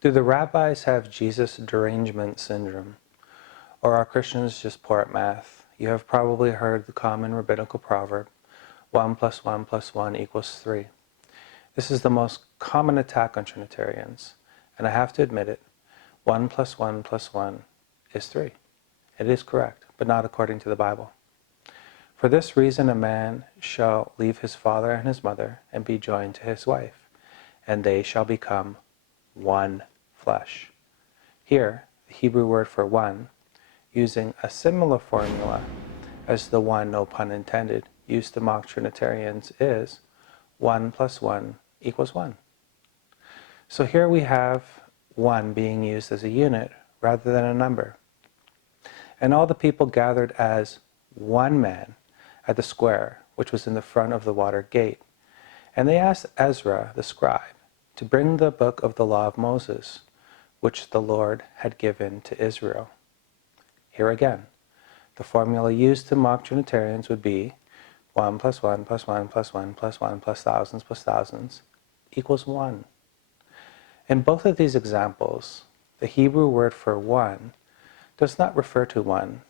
Do the rabbis have Jesus derangement syndrome? Or are Christians just poor at math? You have probably heard the common rabbinical proverb, 1 plus 1 plus 1 equals 3. This is the most common attack on Trinitarians, and I have to admit it, 1 plus 1 plus 1 is 3. It is correct, but not according to the Bible. For this reason a man shall leave his father and his mother and be joined to his wife, and they shall become one flesh. Here, the Hebrew word for one, using a similar formula as the one, no pun intended, used to mock Trinitarians is 1 plus 1 equals 1. So here we have 1 being used as a unit rather than a number. And all the people gathered as one man at the square, which was in the front of the water gate. And they asked Ezra, the scribe, to bring the book of the law of Moses, which the Lord had given to Israel. Here again, the formula used to mock Trinitarians would be 1 plus 1 plus 1 plus 1 plus 1 plus thousands equals 1. In both of these examples, the Hebrew word for one does not refer to one,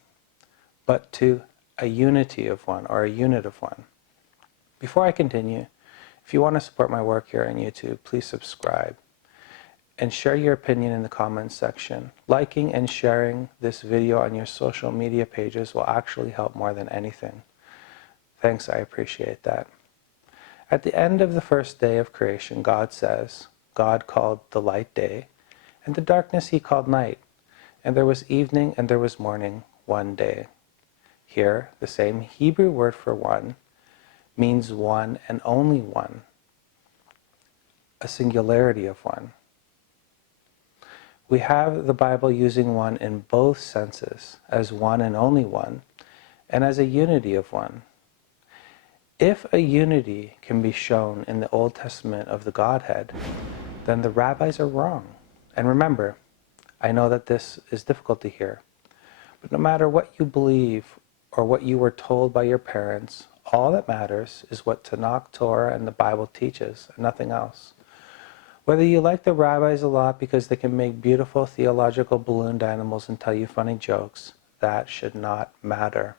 but to a unity of one or a unit of one. Before I continue, if you want to support my work here on YouTube, please subscribe and share your opinion in the comments section. Liking and sharing this video on your social media pages will actually help more than anything. Thanks, I appreciate that. At the end of the first day of creation, God says, God called the light day, and the darkness he called night. And there was evening and there was morning, one day. Here, the same Hebrew word for one means one and only one, a singularity of one. We have the Bible using one in both senses, as one and only one, and as a unity of one. If a unity can be shown in the Old Testament of the Godhead, then the rabbis are wrong. And remember, I know that this is difficult to hear, but no matter what you believe or what you were told by your parents, all that matters is what Tanakh, Torah, and the Bible teaches, and nothing else. Whether you like the rabbis a lot because they can make beautiful theological ballooned animals and tell you funny jokes, that should not matter.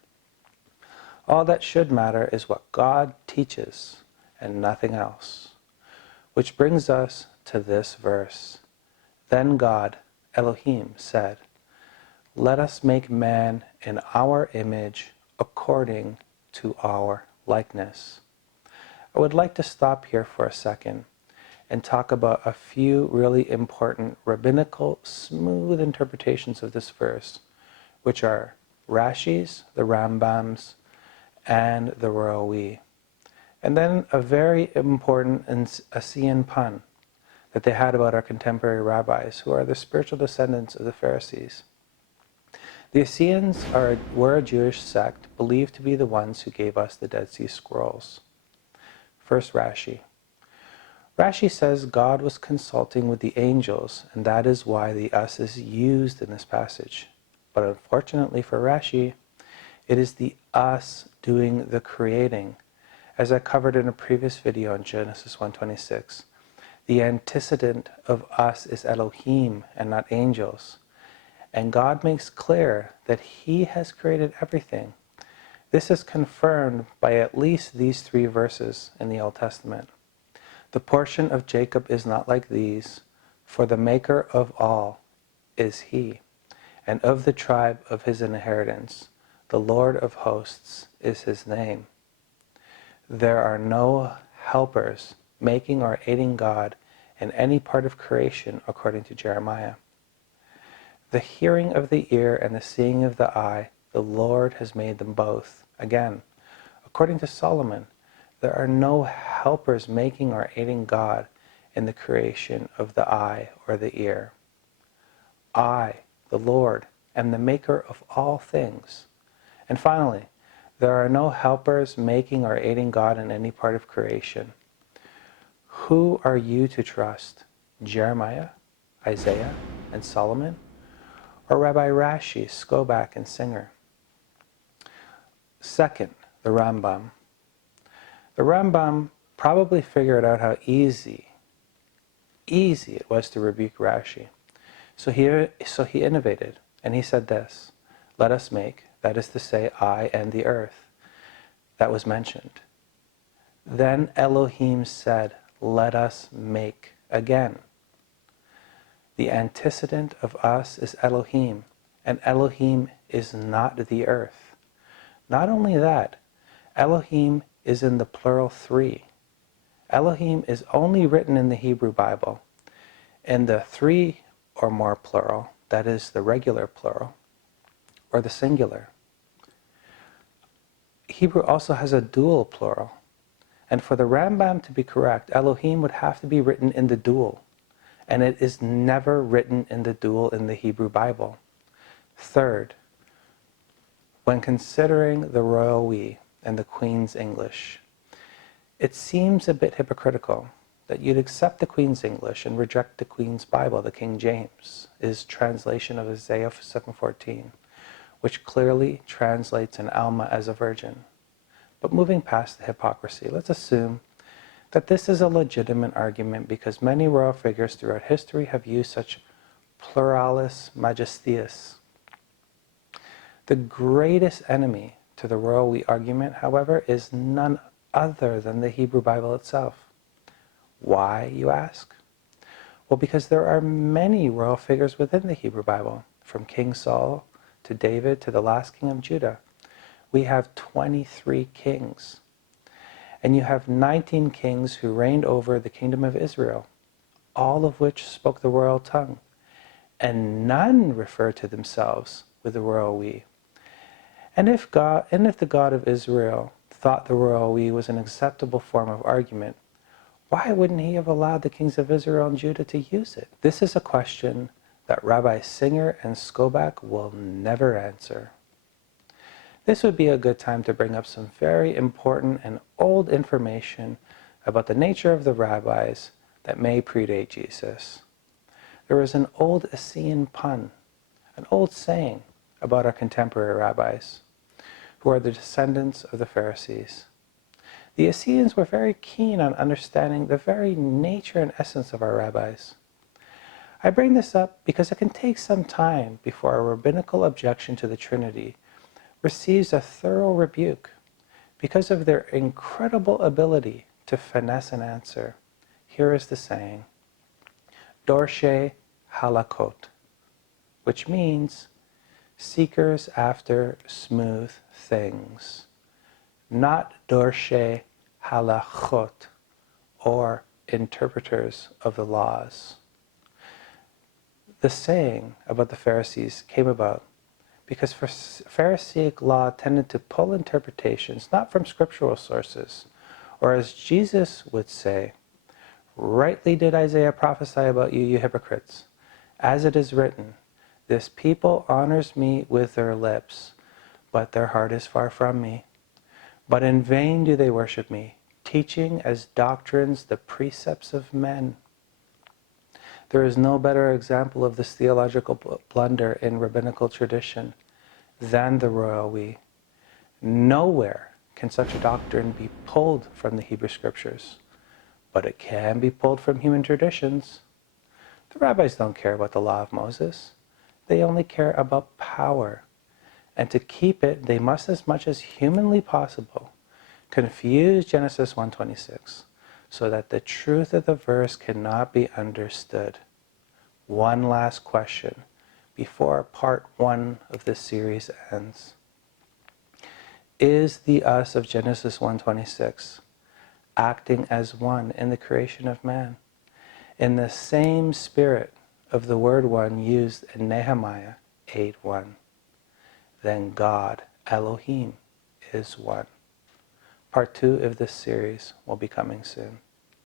All that should matter is what God teaches and nothing else. Which brings us to this verse. Then God, Elohim, said, "Let us make man in our image according to our likeness." I would like to stop here for a second and talk about a few really important rabbinical smooth interpretations of this verse, which are Rashi's, the Rambam's, and the Roe. And then a very important Essenes pun that they had about our contemporary rabbis, who are the spiritual descendants of the Pharisees. The Essenes were a Jewish sect believed to be the ones who gave us the Dead Sea Scrolls. First, Rashi. Rashi says God was consulting with the angels, and that is why the us is used in this passage. But unfortunately for Rashi, it is the us doing the creating. As I covered in a previous video on Genesis 1:26, the antecedent of us is Elohim and not angels. And God makes clear that he has created everything. This is confirmed by at least these 3 verses in the Old Testament. The portion of Jacob is not like these, for the maker of all is he, and of the tribe of his inheritance, the Lord of hosts is his name. There are no helpers making or aiding God in any part of creation, according to Jeremiah. The hearing of the ear and the seeing of the eye, the Lord has made them both. Again, according to Solomon, there are no helpers making or aiding God in the creation of the eye or the ear. I, the Lord, am the maker of all things. And finally, there are no helpers making or aiding God in any part of creation. Who are you to trust? Jeremiah, Isaiah, and Solomon? Or Rabbi Rashi, Skobach, and Singer? Second, the Rambam. The Rambam probably figured out how easy easy it was to rebuke Rashi. So he innovated, and he said this, let us make, that is to say, I and the earth. That was mentioned. Then Elohim said, let us make again. The antecedent of us is Elohim, and Elohim is not the earth. Not only that, Elohim is in the plural three. Elohim is only written in the Hebrew Bible in the three or more plural, that is the regular plural, or the singular. Hebrew also has a dual plural, and for the Rambam to be correct, Elohim would have to be written in the dual, and it is never written in the dual in the Hebrew Bible. Third, when considering the royal we and the Queen's English, it seems a bit hypocritical that you'd accept the Queen's English and reject the Queen's Bible, the King James, his translation of Isaiah 7:14, which clearly translates an Alma as a virgin. But moving past the hypocrisy, let's assume that this is a legitimate argument because many royal figures throughout history have used such pluralis majesteis. The greatest enemy to the royal we argument, however, is none other than the Hebrew Bible itself. Why, you ask? Well, because there are many royal figures within the Hebrew Bible, from King Saul to David to the last king of Judah. We have 23 kings. And you have 19 kings who reigned over the kingdom of Israel, all of which spoke the royal tongue, and none refer to themselves with the royal we. And if the God of Israel thought the royal we was an acceptable form of argument, why wouldn't he have allowed the kings of Israel and Judah to use it? This is a question that Rabbi Singer and Skobach will never answer. This would be a good time to bring up some very important and old information about the nature of the rabbis that may predate Jesus. There is an old Essenes pun, an old saying about our contemporary rabbis, who are the descendants of the Pharisees. The Essenes were very keen on understanding the very nature and essence of our rabbis. I bring this up because it can take some time before a rabbinical objection to the Trinity receives a thorough rebuke because of their incredible ability to finesse an answer. Here is the saying, Dorshe halakot, which means seekers after smooth things, not Dorshe halachot, or interpreters of the laws. The saying about the Pharisees came about because Pharisaic law tended to pull interpretations not from scriptural sources, or as Jesus would say, rightly did Isaiah prophesy about you, you hypocrites, as it is written, this people honors me with their lips, but their heart is far from me. But in vain do they worship me, teaching as doctrines the precepts of men. There is no better example of this theological blunder in rabbinical tradition than the royal we. Nowhere can such a doctrine be pulled from the Hebrew Scriptures, but it can be pulled from human traditions. The rabbis don't care about the law of Moses. They only care about power. And to keep it, they must, as much as humanly possible, confuse Genesis 1:26 so that the truth of the verse cannot be understood. One last question before part 1 of this series ends. Is the us of Genesis 1:26 acting as one in the creation of man, in the same spirit of the word one used in Nehemiah 8:1? Then God, Elohim, is one. Part 2 of this series will be coming soon.